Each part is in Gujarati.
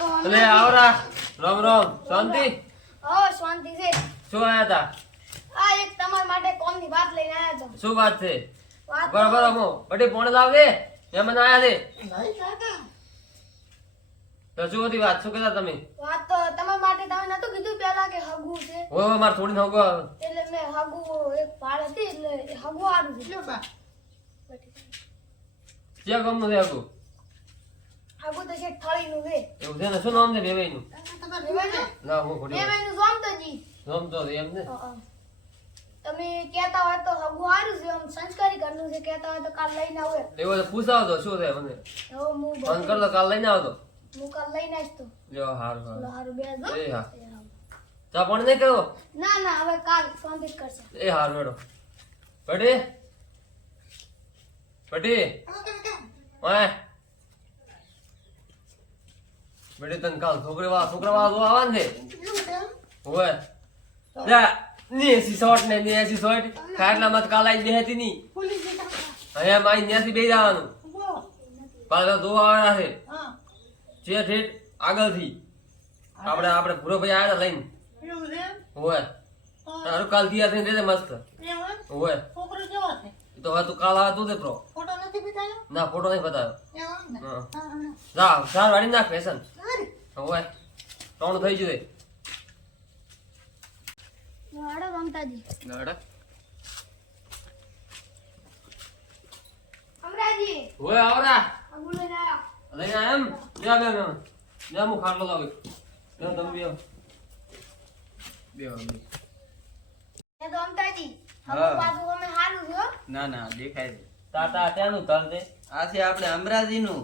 અલે આવરા રામ રામ શાંતિ શાંતિ છે શું આયા તા આ એક તમાર માટે કોમની વાત લઈને આયા છો શું વાત છે વાત બરાબર મો બટી પોણે લાવ દે મહેમાન આયા છે નહીં કાકા તો શું હતી વાત શું કહેતા તમે વાત તો તમાર માટે તમે નતું કીધું પેલા કે હગુ છે ઓય માર થોડી ન હોગો એટલે મેં હગુ એક ભાડ હતી એટલે હગુ આડું છે લ્યો બા ક્યાં ગામનું છે આગુ હગુ તો છે થળીનું છે એવું છે ને શું નામ છે બેવાઈનું તમાર રેવાને ના હું ખોટી રેવાનું જોમતોજી નામ તો એમ ને તમે કહેતા હોય તો હગુ આડું છે આમ સંસ્કારી ઘરનું છે કહેતા હોય તો કાલ લઈને આવો એવો તો પૂછાવ તો શું છે મને હવે હું ફોન કર તો કાલ લઈને આવતો હું કાલ લઈને આવીશ તો લ્યો હારું હારું હારું બે દો એ હા ચા પાણી નહીં કરવો ના ના હવે કાલ શાંતિ જ કરશે એ હારું મેડો બટી બટી ઓય બટી તને કાલ છોકરા વાળા આવવાનું છે ઓય જા ની એસી શોર્ટ ને ની એસી શોર્ટ ખાટલા મત કાલ આઈ બેહતી ની અહીંયા માઈ ન્યાથી બેહી જવાનું પાછો ધોવા આવ્યા છે જે ઠેઠ આગળથી આપણે પૂરો ભાઈ આવ્યા હતા લઈને ઓય તારું કાલ તૈયાર થઈને દેજે મસ્ત ઓય એ તો હવે તું કાલ આવે તું દે પ્રો ના ફોટો નહીં બતાવ્યો જા ચાર વાળી નાખ ફેશન ઓય ત્રણ થઈ જશે હાડો મમતાજી અમરાજી ઓય આવરા હગુ લઈને આયા લઈને આયા એમ જા બે જા હું ખાટલો લાવી જા તમે બેહો એ તો મમતાજી હગુ હા. પાછું અમે હારું છે હો ના ના દેખાય છે તાતા ત્યાંનું તલ છે આ છે આપણે અમરાજી નું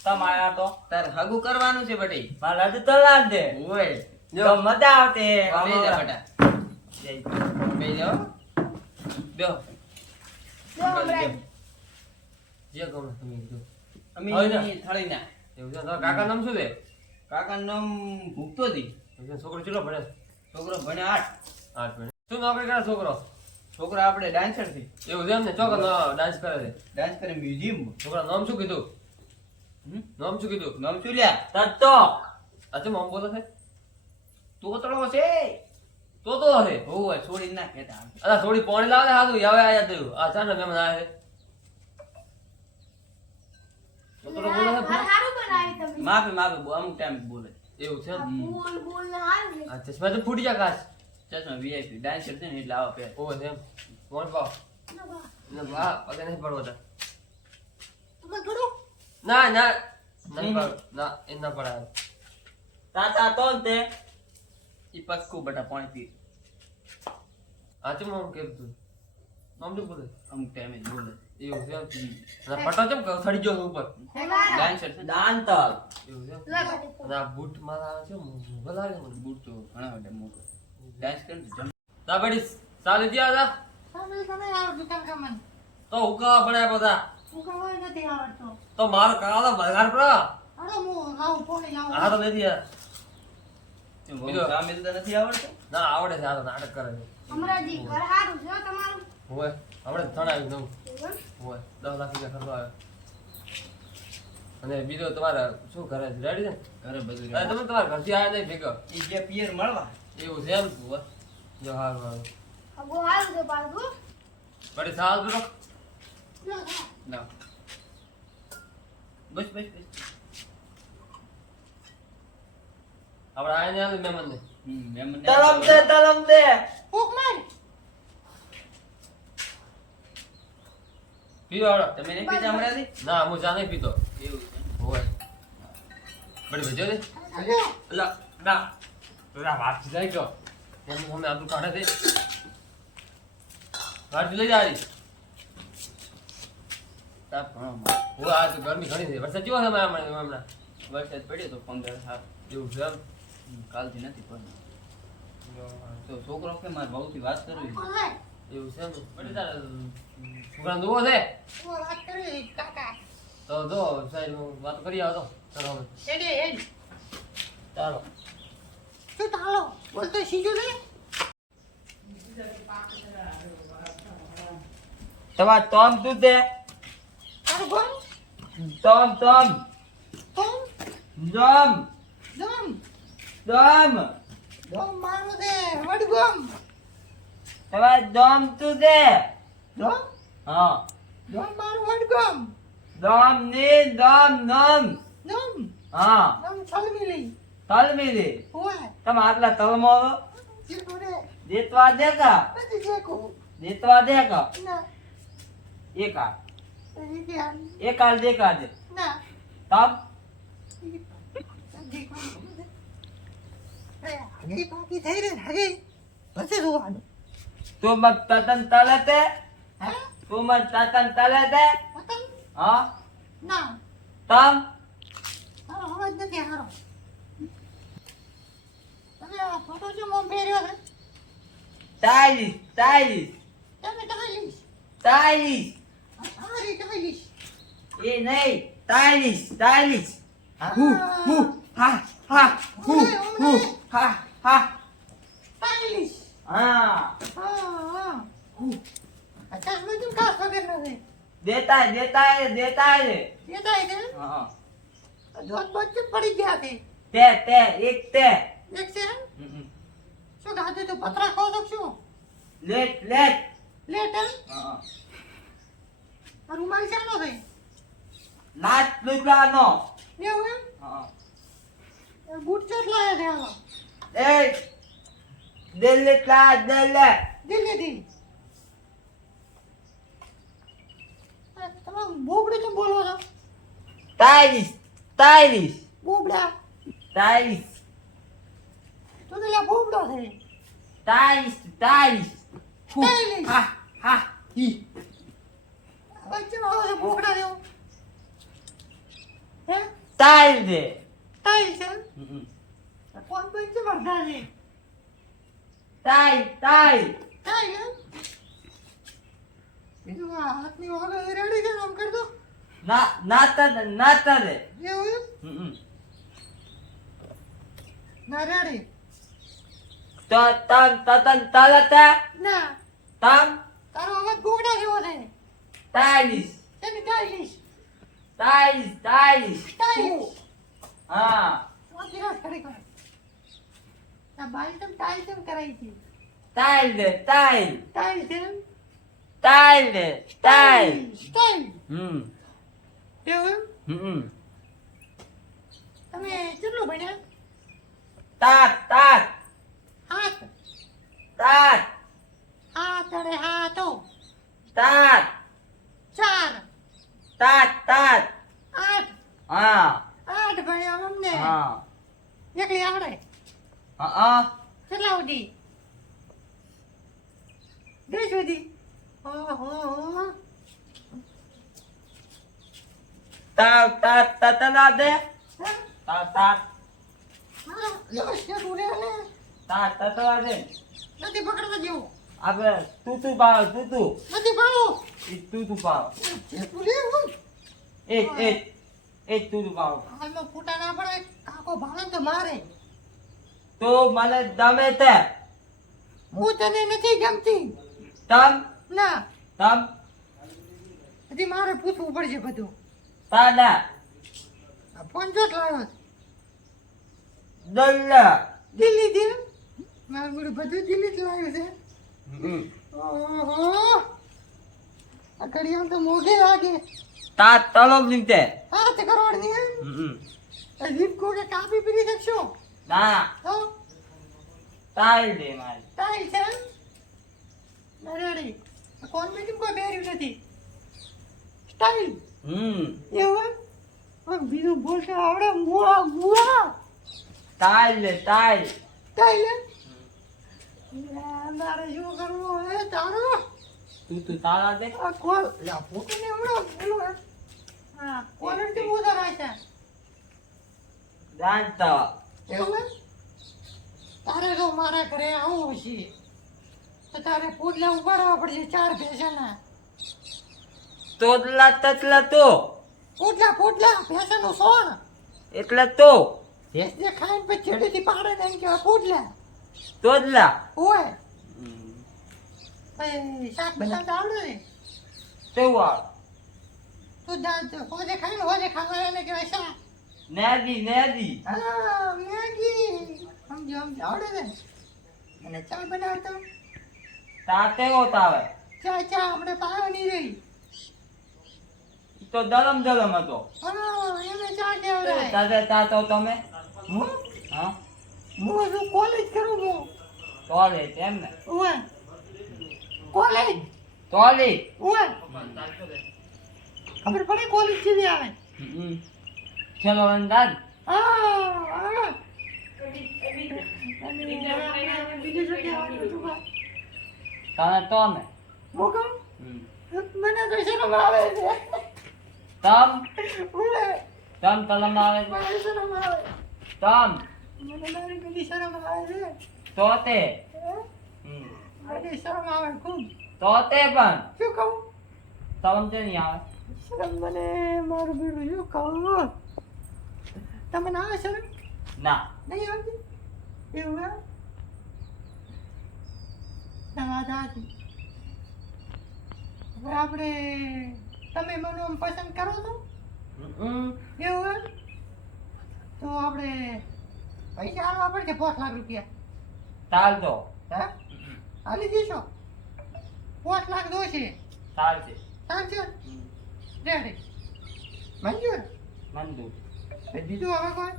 તમ આયા તો તાર હગું કરવાનું છે બટી મારા હજુ તલ ના દે ઓય તો મજા આવતે બેહી જા બટા બેહી જાઓ બેહો જો અમરાજી જે કહું ને તમે કીધું અમે હોય ને? એની થાળી ના એવું છે તારા કાકા નામ શું છે કાકાનું નામ ભૂખતો દી એવું છે, છોકરો ચેટલો ભણે છોકરો ભણે 8 આઠ ભણે શું નોકરી કરે છોકરો છોકરો આપણે ડાન્સર થી એવું છે એમ ને ચોક્કસ ડાન્સ કરે છે ડાન્સ કરે મ્યુઝિયમ છોકરા નામ શું કીધું નામ શું કીધું નામ શું લ્યા તત્તો અચ્છા નામ બોલો છે તોતળો છે તો હશે ઓય છોડી ના કહેતા અલા થોડી પાણી લાવે ને હાથું હવે આયા થયું આ ચાને મહેમાન આયા છે તો બોલે છે ઘર હારું બનાવી તમે માફી અમુક ટાઈમ બોલે એવું છે એમ? બોલ બોલ ને હારું છે આ ચશ્મા તો ફૂટી જા કાચ ચશ્મા વીઆઈપી ડાન્સર છે ને એટલે આવા પહેર ઓય છે એમ કોણ પાવ ના બા ના બા પગે નહીં પડવો તા તમે ઘડો ના ના નહીં પાડ ના એ ના પડાય તાતા તો તે ઈ પક્કું બટા પાણી પી આ ચમ નામ કેમ તું નામ શું બોલે અમુક ટાઈમે જ બોલે એવું છે એમ ના પટો ચમ થડી ગયો છે ઉપર ડાન્સર છે દાન તલ એવું છે એમ? લા બાટી અને આ બૂટ મારા છે મોંઘો લાગે મને બૂટ તો ઘણા બધા મોટો ડાન્સ કરે ને જમ તા બડી ચાલી દ્યા હતા તમે તમે આવો દુકાન કામન તો હુકા બનાય બધા હું કહેવાય નથી આવડતો તો મારો કાળો બગાર પર અરે હું લાવું પોણી લાવું આ તો નથી યાર બહુ બીજો. કામ એટલે નથી આવડતો ના આવડે છે આ તો નાટક કરે છે અમરાજી ઘર હારું છે હો તમારું હોય આપણે તણાવી દઉં એવું એમ? હોય 10 લાખ રૂપિયા ખર્ચો આવ્યો અને બીજો તમારે શું કરે છે રેડી છે ઘરે બધું અરે તમે તમારા ઘરથી આવ્યા નહીં ભેગો ઈ જે પિયર મળવા એવું છે એમ હોય જો હારું હારું હગુ હારું છે પાછું બડી સાલ બરો ના ના ના બસ બસ બસ આપણે આયા ને આલે મહેમાન ને મહેમાન તલમ દે ભૂખ માર પીવો હાલો તમે નહીં પીતા અમરાજી ના હું ચા નહીં પીતો એવું છે હોય બડી ભેજો ને અરે અલા ના પેલા વાત જાય ગયો એમ અમે આટલું કાઢે છે ગાડી લઈ જાય તાપ ઘણો મળે. હું આ તો ગરમી ઘણી છે વરસાદ કેવો છે હમણાં વરસાદ પડ્યો તો 15 સાત એવું છે એમ કાલથી નથી પડ્યો તો છોકરો કે મારે બહુથી વાત કરવી ઓલે એવું છે એમ બડી તારે છોકરાને દુવો છે ઓ વાત કરી કાકા તો જો સાહેબ વાત કરી આવો તો ચાલો હવે એડે એડ ચાલો શું તાલો બોલતો સીજો ને તમાર તમ તું દે તારું બોલ તમ કોણ જમ દમ દમ દમ મારું દે વડગમ તમારે દમ તું દે દમ હા દમ મારું વડગમ દમ ની દમ નમ દમ હા દમ છલમી લઈ તલમી દે ઓય તમે આટલા તલમાં જીતું રે દેતવા દે કા નથી જેકો દેતવા દે કા ના એકા એ આમ એકાલ દે કા દે ના તમ દેખો હગી બાકી થઈ રે હગી પછી જોવાનું તું મત તતન તલે તે હે તું મત તતન તલે તે પતંગ હા ના તમ તારો અવાજ નથી હારો તમે આ ફોટો જો મોં પહેર્યો છે તાઈલીસ તાઈલીસ તમે ટાઈલિશ તાઈલીસ સારી ટાઈલિશ એ નહીં તાઈલીસ તાઈલીસ હા હા હા હા ટાઈલિશ હા હા અચ્છા મેં तुम खास वगैरह नहीं દેતા હે દેતા હે દેતા હે देता है क्या હા दो बच्चे पड़ी गया थे તે તે એક તે एक से શું ગાતે તો પતરા ખો શકશું લેટ લેટ લેટ હે હા આ રૂમાલ ચાલો છે લાટ લુગાનો એવું એમ હા એ બૂટ ચોટ લાયા છે આમાં એ દિલ્હી લા દિલ્હી દિલ્હીથી તમે બોબડી કેમ બોલો છો તાઈલીસ તાઈલીસ બોબડા તાઈલીસ તો પેલા બોબડો છે તાઈલીસ તાઈલીસ તાઈલીસ. હા હા હી વચ્ચે આવો છે બોકડા જેવો હે તાઈલ દે ટાઈલ છે કોણ વચ્ચે ભરતા છે તાઈલ તાઈલ ટાઈલ હે બીજું આ હાથની વાગો એ રેડી છે ને આમ કરી દો ના નાતા નાતા દે એવું એમ ના રેડી તો તમ તતન તલતા ના તમ તારો અવાજ બોકડા જેવો છે તાઈલીસ એની ટાઈલિશ તાઈલીસ તાઈલીસ ટાઈલિશ હા વાંચી રાખ ખરી કર આ બાઈ તમ ટાઈલ કેમ કરાઈ હતી તાઈલ દે તાઈલ ટાઈલ છે એમ? તાઈલ દે તાઈલ ટાઈલ હમ એવું એમ તમે કેટલું ભણ્યા તાત તાત હાથ તાત હાથ અરે હાથો તાત ચાર તાત તાત આઠ હા આઠ ભણ્યા અમને હા એકલી આવડે હા કેટલા સુધી બે સુધી ઓહો તાત તાત તતના દે તાત તાત તાત તતના દે નથી પકડવા જેવું આપણે તું પાવ તું નથી પાડો એ તું પાવ એ તું પાવ હાલમાં ફૂટા ના પડે કાકો ભાણે તો મારે તો મને ગમે તે હું તને નથી ગમતી તમ ના તમ હજી મારે પૂછવું પડશે બધું તાડા આ ફોન ચોટ લાવ્યો દલ્લા દિલ્હી થી મારું બધું બધું દિલ્હી જ લાવ્યું છે ઓહો આ ઘડિયાળ તો મોઘી લાગે તા તલબ લીધે 7 કરોડ ની હે જીપકો કે કાપી પી શકશો ના તો તાઈ દે મારી ટાઈલ છે નરેડી કોણ મેં કોઈ બેર્યું નથી સ્ટાઈલ એવું એમ બીજું બોલતા આવડે મુઆ મુઆ તાઈ લે તાઈ ટાઈલ મારે શું કરવું હે તારો તું તારા દે આ કોલ લા ફોટો ને હમણાં બોલો હા ક્વોલિટી બહુ સારા છે જાણતા એવું એમ? તારે જો મારા ઘરે આવું છે તો તારે પૂડલા ઉપાડવા પડશે 4 ભેંસાના તોડલા તતલા તો પૂડલા ભેંસાનું સોણ એટલે તો ભેંસને ખાઈને પછી છેડેથી પાડે ને એમ કહેવાય પૂડલા તોડલા હોય પછી શાક બનાવતા આવડે ને તેવા તું દાંત હોજે ખાઈને હોજે ખાવા એને કહેવાય શાક નેદી નેદી હા મેગી સમજો આવડે છે અને ચા બનાવતો તાતે હોતાવે ચા આપણે પાવાની રહી ઈ તો દલમ દલમ હતો હા એને ચા કહેવાય તાતે તાતો તમે હું હા હું કોલેજ કરું હું તોલે તેમ ને ઓય કોલેજ તોલી ઓય ખબર પડે કોલેજ કેવી આવે ચલો અંદાજ હા બીજું શું કહેવાનું હતું બા? તને તો ને મોગમ મને તો શરમ આવે છે તમ ઓય તમ તલમ આવે છે મને શરમ આવે તમ મને મારી બધી શરમ આવે છે તોતે મને શરમ આવે ખૂબ તોતે પણ શું કહું તમ તે નહીં આવે શરમ મને મારું બેડું શું કહું તમને આવે શરમ ના નહીં આવતી એવું એમ વાત સાચી હવે આપણે તમે મને આમ પસંદ કરો છો એવું એમ તો આપણે પૈસા આલવા પડશે 5 લાખ રૂપિયા ચાલતો હે આલી દેશો 5 લાખ જોશે ચાલશે ચાલશે રેડી મંજૂર મંજૂર બીજું હવે કોઈ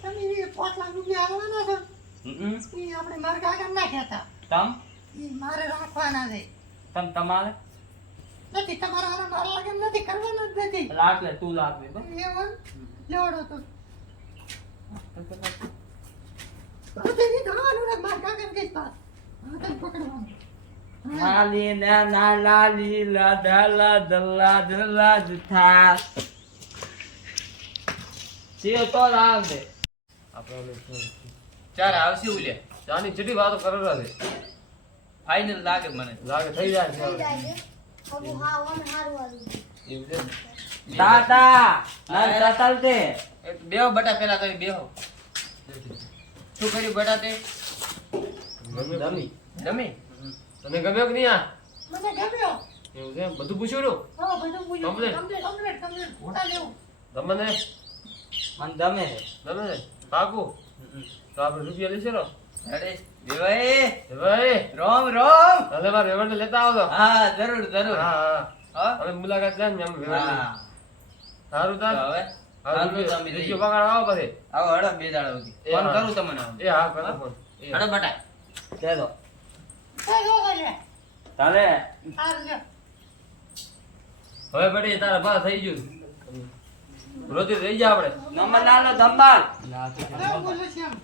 તમે 5 લાખ રૂપિયા આલવાના છો એ આપણે મારા કાકા ના કહેતા તમ એ મારે રાખવાના છે તમ તમારે નથી તમારા હારા મારા લગન નથી કરવાના જ નથી લાખ લે તું લાખ લે બસ. એવું લેવડો તો બધે ધવાનું ને મારા કાકાને કઈ પાસ તને પકડવાનું નાલી ના ના લાલી લા દલા દલા દલા જથા સીઓ તો લાવ દે આપણે ચાર આવશે ઉલે ચાની ચીટી વાતો કરેલા છે ફાઇનલ લાગે મને લાગે થઈ જાય છે થઈ જાય છે હગું હા વન હારું હારું એવું છે તાતા ના તાતલ તે બેહો બટા પેલા તમે બેહો શું કર્યું બટા તે ગમી જમી તને ગમ્યો કે નહીં આ મને ગમ્યો એવું છે બધું પૂછ્યું હા બધું પૂછ્યું Complete. કમ્પ્લીટ ઘોડા લેવું તમને મને ગમે ગમે છે પાકું તો આપણે રૂપિયા લેશે રો અરે દેવાય ભાઈ રોમ રોમ હવે મારે વેવણને લેતા આવજો હા જરૂર જરૂર હા હા હા હવે મુલાકાત લે ને અમે વેવણની. હા સારું તો તાર હવે હારું હારું તો રૂપિયા અમે જઈએ. રૂપિયો પગાર આવો પછી આવો હડો બે દાડા સુધી એ ફોન હા. કરું તમને એ હા કરો ફોન એ હડો બટા ચાલો એ જો લે તાલે આ લે હવે બડી તારા બા થઈ ગયું રોતી રહી જા આપણે નંબર લાલો ધંબાલ કેમ બોલે છે એમ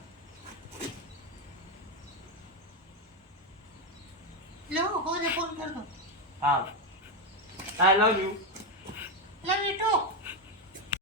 લેવો કોને ફોન કરતો હા I love you love you two